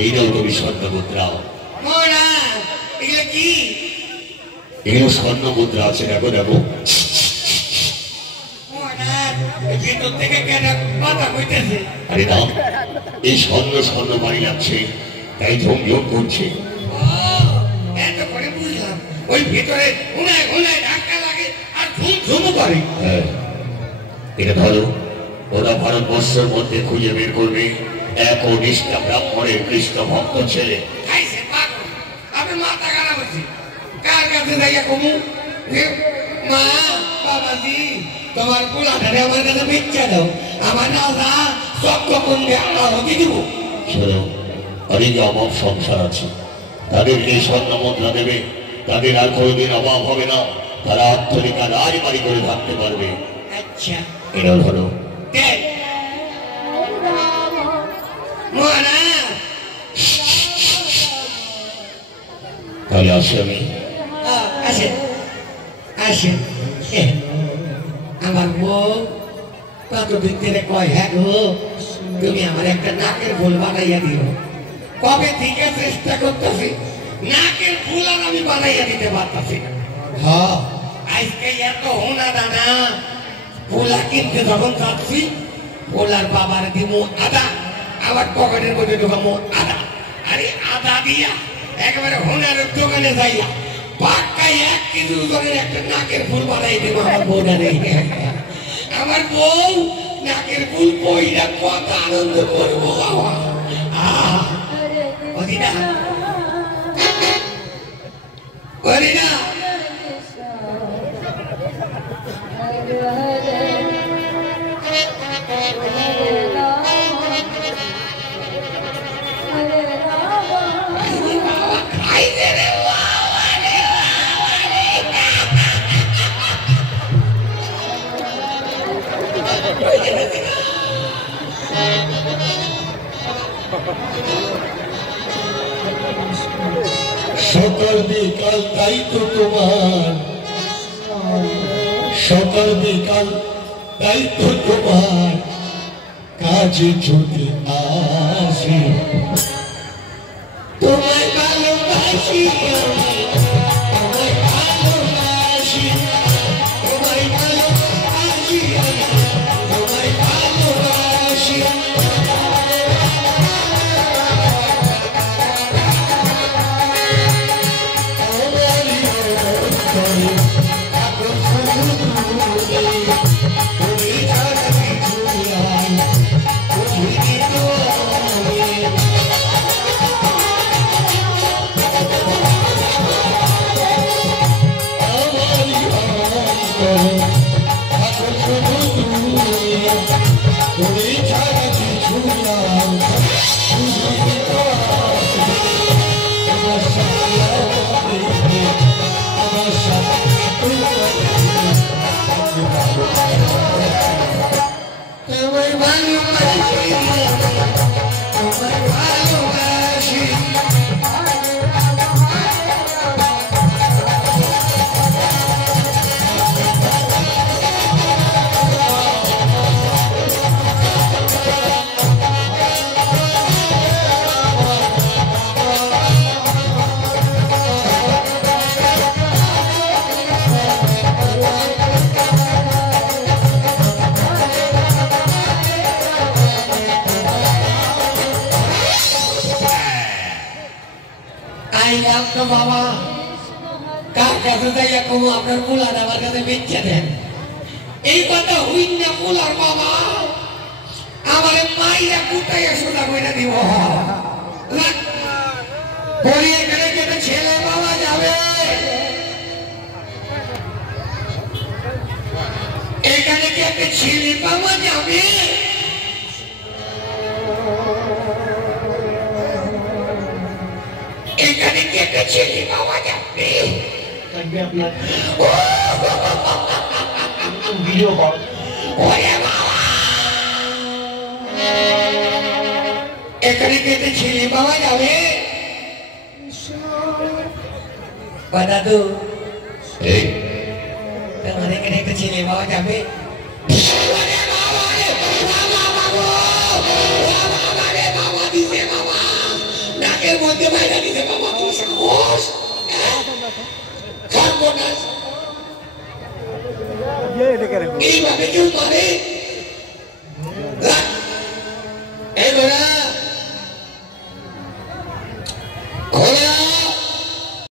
এই নাও তুমি স্বর্ণ মুদ্রা। কি এগুলো স্বর্ণ মুদ্রা আছে, দেখো দেখো। ভিতর থেকে কথা কইতেছে। আরে না, এই স্বর্ণ স্বর্ণ বাড়ি লাগছে, তাই ঝমঝম করছে। এত করে বুঝলাম ওই ভিতরে উনায় উনায় ধাক্কা লাগে আর ঝুম করে। হ্যাঁ, এটা ধরো, ওরা ভারতবর্ষের মধ্যে খুঁজে বের করবে এক নিষ্ঠা ব্রাহ্মণের কৃষ্ণ ভক্ত ছেলে। খাইছে পাগল, আপনার মাথা খারাপ হয়েছে। কার কাছে যাইয়া কমু? মা, বাবাজি, তোমার পোলাটারে আমার কাছে ভিক্ষা দাও, আমার না চক্র কুণ্ডে আরো কি দিব। শোনো, অনেক অভাব সংসার আছে, তাদেরকে স্বর্ণ মুদ্রা দেবে, তাদের আর কোনোদিন অভাব হবে না, তারা আত্মরিকা রাজবাড়ি করে থাকতে পারবে। আচ্ছা, এটা ধরো। তাহলে আসি আমি। আসেন আসেন। আমার বউ তত ভিতরে কয়, হ্যাঁ গো, তুমি আমার একটা নাকের ফুল বানাইয়া দিও। কবে থেকে চেষ্টা করতেছি, নাকের ফুল আর আমি বানাইয়া দিতে পারতেছি না। হ্যাঁ, আজকে এত হোনা দানা ফুলা কিনতে যখন যাচ্ছি, ফুলার বাবার দিব আদা, আবার পকেটের মধ্যে ঢোকামো আদা। আরে আদা দিয়া একেবারে হোনার দোকানে যাইয়া পাক্কা 1 কেজি ওজনের একটা নাকের ফুল বানাই দেবো আমার বউটারে। আমার বউ নাকের ফুল পইরা কত আনন্দ করবো বাবা। অদিনা অদিনা সকাল বিকাল তাই তো তোমার, সকাল বিকাল তাই তো তোমার কাজে যদি আসি, তোমায় ভালোবাসি আমি, তোমায় ভালোবাসি, তোমায় ভালোবাসি আমি, তোমায় ভালোবাসি। বাবা কার কাছে যাইয়া কমু আপনার পোলার আমার কাছে বেঁচে দেন, এই কথা হইন না পোলার বাবা আমার মাইয়া কুটাইয়া সোজা কইরা দিব। এখানে কেটে ছেলে পাওয়া যাবে, এখানে কেটে ছেলে পাওয়া যাবে। এখানে কি একটা ছেলে পাওয়া যাবে? এখানে কি একটা ছেলে পাওয়া যাবে? দাদু তোমার এখানে একটা ছেলে পাওয়া যাবে? এর মধ্যে বাইরে দিতে বাবা কি সাহস খাবো না এইভাবে কেউ পারে